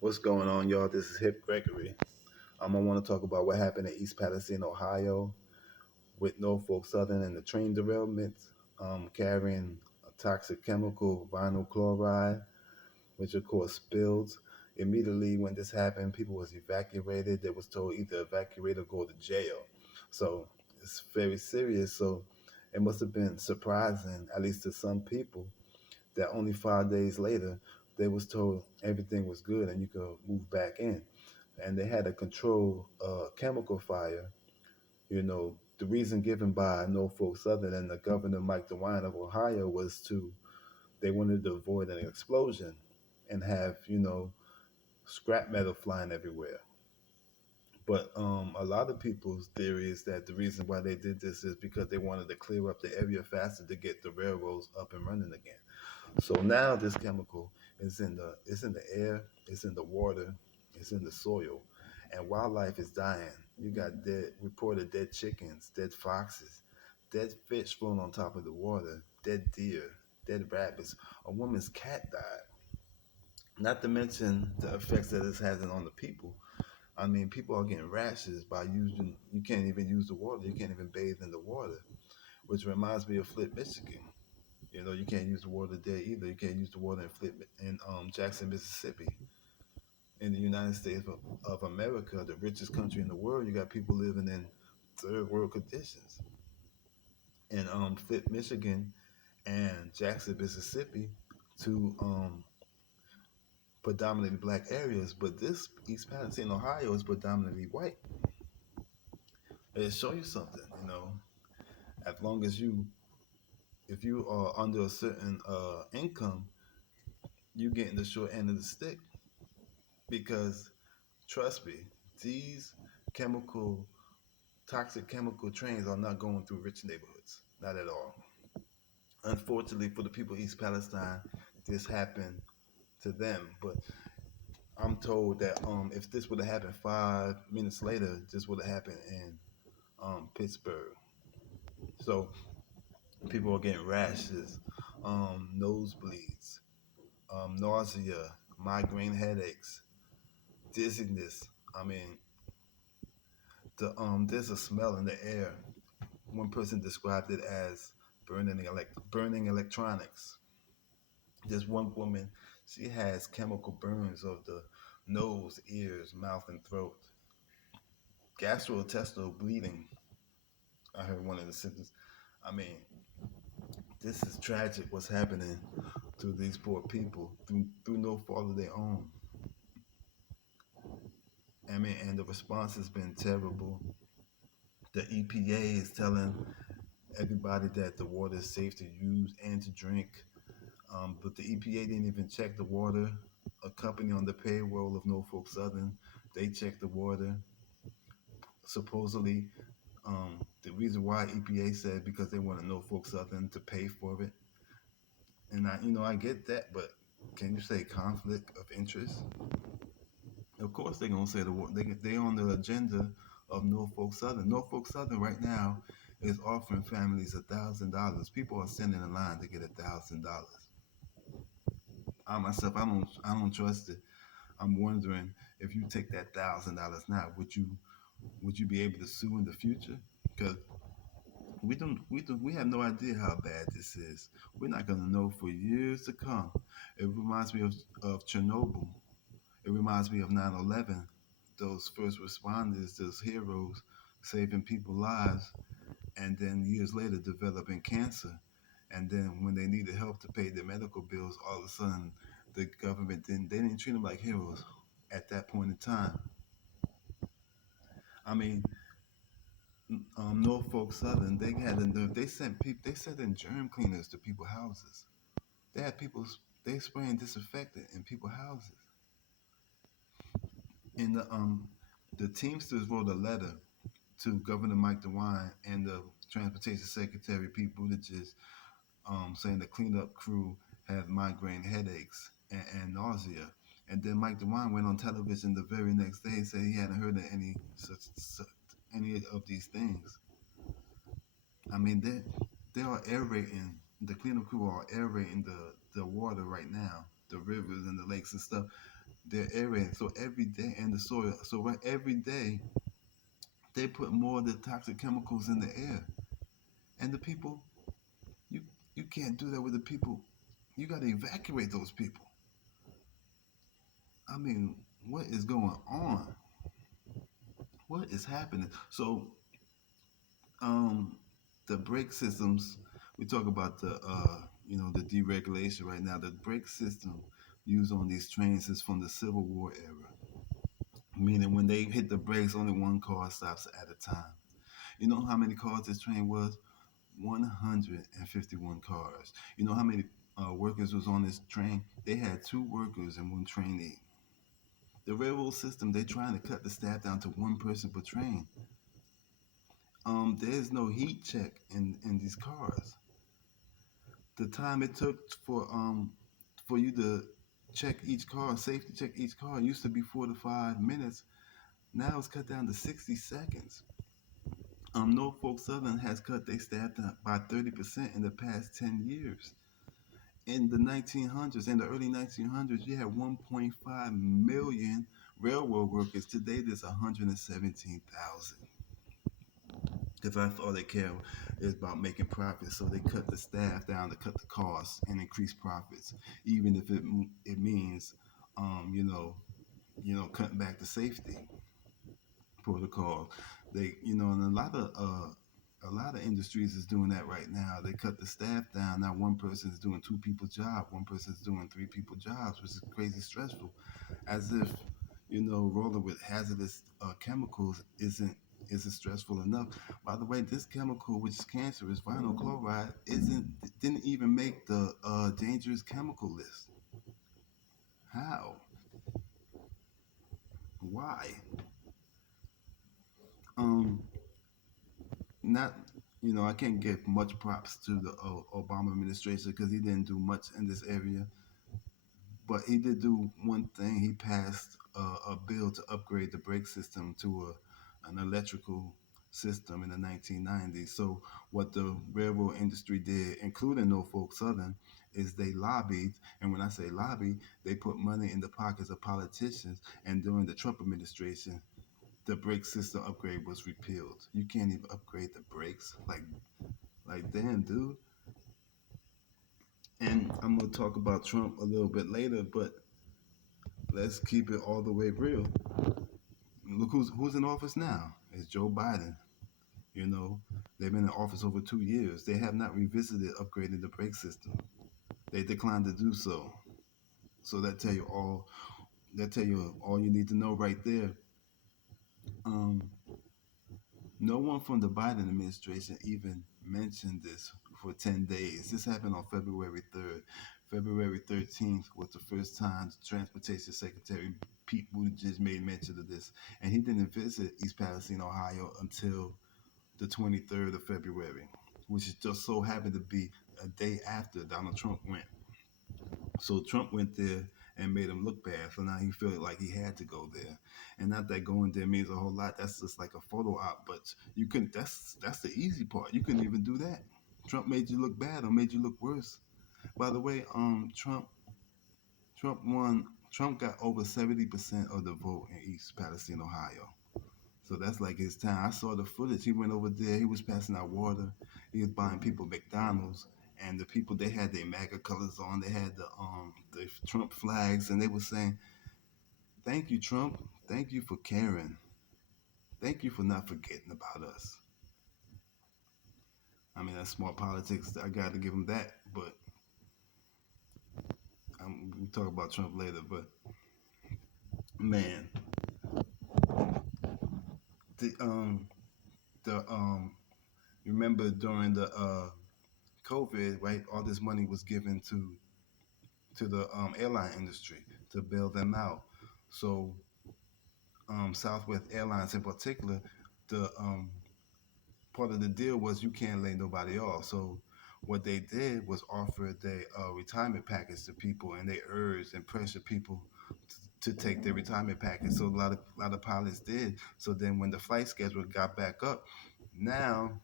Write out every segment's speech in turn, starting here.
What's going on, y'all? This is Hip Gregory. I want to talk about what happened in East Palestine, Ohio, with Norfolk Southern and the train derailment, carrying a toxic chemical, vinyl chloride, which of course spilled. Immediately when this happened, people was evacuated. They was told either evacuate or go to jail. So it's very serious. So it must have been surprising, at least to some people, that only 5 days later they was told everything was good and you could move back in. And they had to control chemical fire. The reason given by Norfolk Southern and the governor Mike DeWine of Ohio was to they wanted to avoid an explosion and have scrap metal flying everywhere. But a lot of people's theory is that the reason why they did this is because they wanted to clear up the area faster to get the railroads up and running again. So now this chemical is in the air, it's in the water, it's in the soil, and wildlife is dying. You got reported dead chickens, dead foxes, dead fish floating on top of the water, dead deer, dead rabbits. A woman's cat died. Not to mention the effects that it's having on the people. I mean, people are getting rashes by using. You can't even use the water. You can't even bathe in the water, which reminds me of Flint, Michigan. You can't use the water there either. You can't use the water in Jackson, Mississippi. In the United States of America, the richest country in the world, you got people living in third world conditions. In Flint, Michigan, and Jackson, Mississippi, two predominantly black areas, but this East Palestine, Ohio, is predominantly white. It show you something, as long as if you are under a certain income, you getting the short end of the stick because trust me, these chemical, toxic chemical trains are not going through rich neighborhoods. Not at all. Unfortunately for the people of East Palestine, this happened to them. But I'm told that if this would have happened 5 minutes later, this would have happened in Pittsburgh. So people are getting rashes, nosebleeds, nausea, migraine headaches, dizziness. I mean, there's a smell in the air. One person described it as burning electronics. There's one woman, she has chemical burns of the nose, ears, mouth, and throat. Gastrointestinal bleeding. I heard one of the symptoms. I mean, this is tragic what's happening to these poor people through no fault of their own. I mean, and the response has been terrible. The EPA is telling everybody that the water is safe to use and to drink. But the EPA didn't even check the water. A company on the payroll of Norfolk Southern, they checked the water. Supposedly, the reason why EPA said because they wanted Norfolk Southern to pay for it. And I get that, but can you say conflict of interest? Of course, they're gonna say they on the agenda of Norfolk Southern. Norfolk Southern right now is offering families $1,000. People are sending in line to get $1,000. I myself, I don't trust it. I'm wondering if you take that $1,000 now, would you be able to sue in the future? Because we have no idea how bad this is. We're not gonna know for years to come. It reminds me of Chernobyl. It reminds me of 9/11. Those first responders, those heroes, saving people's lives, and then years later developing cancer. And then when they needed help to pay their medical bills, all of a sudden the government they didn't treat them like heroes at that point in time. I mean, Norfolk Southern, they had a nerve. They sent in germ cleaners to people's houses. They had they spraying disinfectant in people's houses. And the Teamsters wrote a letter to Governor Mike DeWine and the Transportation Secretary Pete Buttigieg, saying the cleanup crew had migraine headaches and nausea. And then Mike DeWine went on television the very next day and said he hadn't heard of any of these things. I mean, they are aerating. The cleanup crew are aerating the water right now, the rivers and the lakes and stuff. they're aerating. So every day in the soil, so right every day they put more of the toxic chemicals in the air, and the people, you you can't do that with the people. You got to evacuate those people. I mean, what is going on? What is happening? So, um, the brake systems. We talk about the the deregulation right now. The brake system used on these trains is from the Civil War era, meaning when they hit the brakes, only one car stops at a time. You know how many cars this train was? 151 cars. You know how many workers was on this train? They had two workers and one trainee. The railroad system, they're trying to cut the staff down to one person per train. There's no heat check in these cars. The time it took for you to check each car, safety check each car, used to be 4 to 5 minutes. Now it's cut down to 60 seconds. Norfolk Southern has cut their staff down by 30% in the past 10 years. In the 1900s, in the early 1900s, you had 1.5 million railroad workers. Today, there's 117,000. Because that's all they care is about making profits. So they cut the staff down to cut the costs and increase profits, even if it means, um, you know, cutting back the safety protocol. And a lot of industries is doing that right now. They cut the staff down. Now one person is doing two people's job, one person is doing three people's jobs, which is crazy stressful. As if rolling with hazardous chemicals isn't stressful enough. By the way, this chemical, which is cancerous, vinyl chloride, didn't even make the dangerous chemical list. How? Why? Um, not I can't give much props to the Obama administration because he didn't do much in this area, but he did do one thing. He passed a bill to upgrade the brake system to an electrical system in the 1990s. So what the railroad industry did, including Norfolk Southern, is they lobbied, and when I say lobby, they put money in the pockets of politicians. And during the Trump administration, the brake system upgrade was repealed. You can't even upgrade the brakes. Like damn, dude. And I'm gonna talk about Trump a little bit later, but let's keep it all the way real. Look who's in office now. It's Joe Biden. You know, they've been in office over 2 years. They have not revisited upgrading the brake system. They declined to do so. So that tell you all. That tell you all you need to know right there. Um, No one from the Biden administration even mentioned this for 10 days. This happened on February 3rd. February 13th was the first time Transportation Secretary Pete Buttigieg made mention of this. And he didn't visit East Palestine, Ohio until the 23rd of February, which just so happened to be a day after Donald Trump went. So Trump went there and made him look bad. So now he felt like he had to go there. And not that going there means a whole lot. That's just like a photo op. But you couldn't. That's the easy part. You couldn't even do that. Trump made you look bad or made you look worse. By the way, Trump won. Trump got over 70% of the vote in East Palestine, Ohio. So that's like his time. I saw the footage. He went over there. He was passing out water. He was buying people McDonald's, and the people they had their MAGA colors on. They had the Trump flags, and they were saying, "Thank you, Trump. Thank you for caring. Thank you for not forgetting about us." I mean, that's smart politics. I got to give him that. But we'll talk about Trump later. But man, the the remember during the COVID, right? All this money was given to the airline industry to bail them out. So Southwest Airlines in particular, the part of the deal was you can't lay nobody off. So what they did was offer the retirement package to people, and they urged and pressured people to take their retirement package. So a lot of pilots did. So then when the flight schedule got back up, now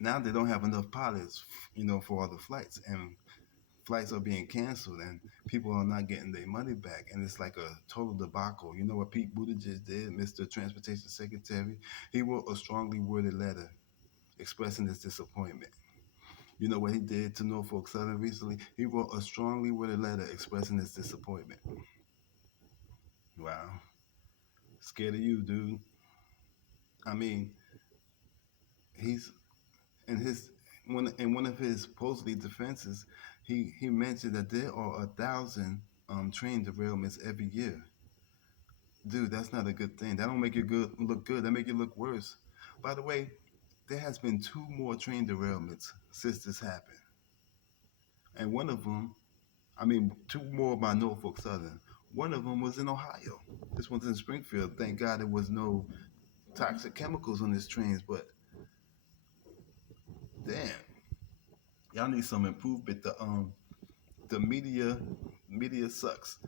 now they don't have enough pilots, for all the flights, and flights are being canceled and people are not getting their money back, and it's like a total debacle. You know what Pete Buttigieg did, Mr. Transportation Secretary? He wrote a strongly worded letter expressing his disappointment. You know what he did to Norfolk Southern recently? He wrote a strongly worded letter expressing his disappointment. Wow, scared of you, dude. I mean, he's in his in one of his supposedly defenses, he mentioned that there are 1,000 train derailments every year. Dude, that's not a good thing. That don't make you good look good. That make you look worse. By the way, there has been two more train derailments since this happened, and one of them, I mean, two more by Norfolk Southern. One of them was in Ohio. This one's in Springfield. Thank God there was no toxic chemicals on these trains. But damn, y'all need some improvement. The media sucks.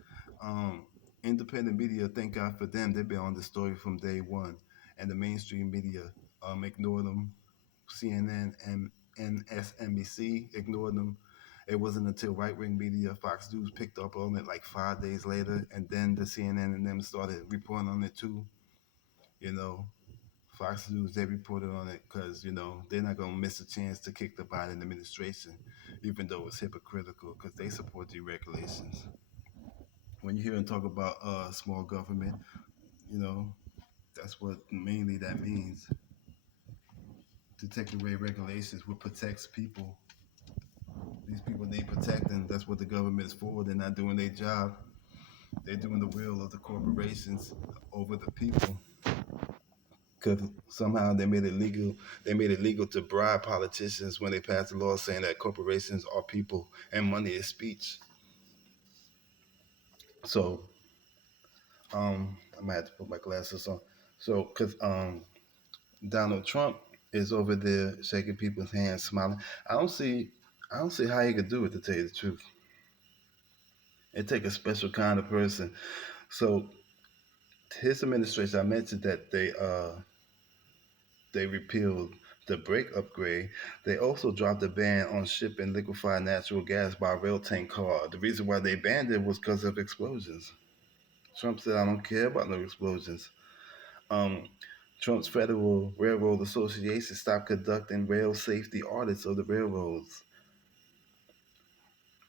Um, Independent media, thank God for them. They've been on the story from day one, and the mainstream media ignored them. CNN and MSNBC ignored them. It wasn't until right wing media, Fox News, picked up on it like 5 days later, and then the CNN and them started reporting on it too. You know, Fox News, they reported on it because, they're not going to miss a chance to kick the Biden administration, even though it's hypocritical because they support deregulations. When you hear them talk about small government, you know, that's what mainly that means. To take away regulations, what protects people. These people need protecting. That's what the government is for. They're not doing their job. They're doing the will of the corporations over the people. Because somehow they made it legal. They made it legal to bribe politicians when they passed a law saying that corporations are people and money is speech. So I might have to put my glasses on. So because Donald Trump is over there shaking people's hands, smiling. I don't see. I don't see how he could do it. To tell you the truth, it take a special kind of person. So his administration, I mentioned that they repealed the brake upgrade. They also dropped a ban on shipping liquefied natural gas by rail tank car. The reason why they banned it was because of explosions. Trump said, "I don't care about no explosions." Um, Trump's Federal Railroad Association stopped conducting rail safety audits of the railroads.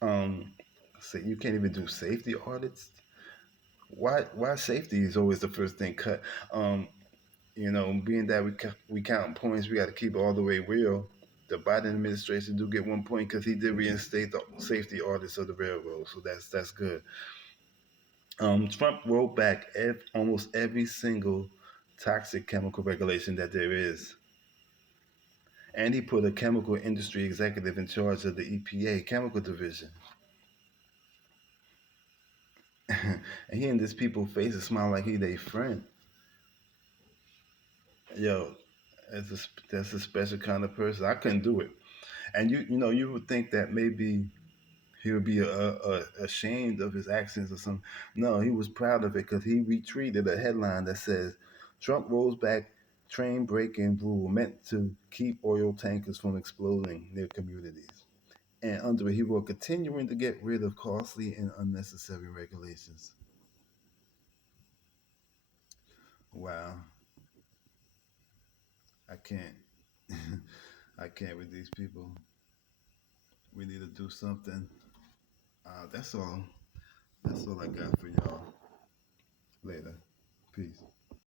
Um, so you can't even do safety audits. Why safety is always the first thing cut? Being that we count points, we got to keep it all the way real. The Biden administration do get 1 point because he did reinstate the safety audits of the railroad, so that's good. Trump rolled back almost every single toxic chemical regulation that there is, and he put a chemical industry executive in charge of the EPA chemical division. And he in this people's faces smile like he their friend. Yo, that's a special kind of person. I couldn't do it. And you would think that maybe he would be ashamed of his actions or something. No, he was proud of it because he retweeted a headline that says, "Trump rolls back train break-in rule meant to keep oil tankers from exploding near communities." And under it, he wrote, "Continuing to get rid of costly and unnecessary regulations." Wow, I can't. I can't with these people. We need to do something. That's all. That's all I got for y'all. Later. Peace.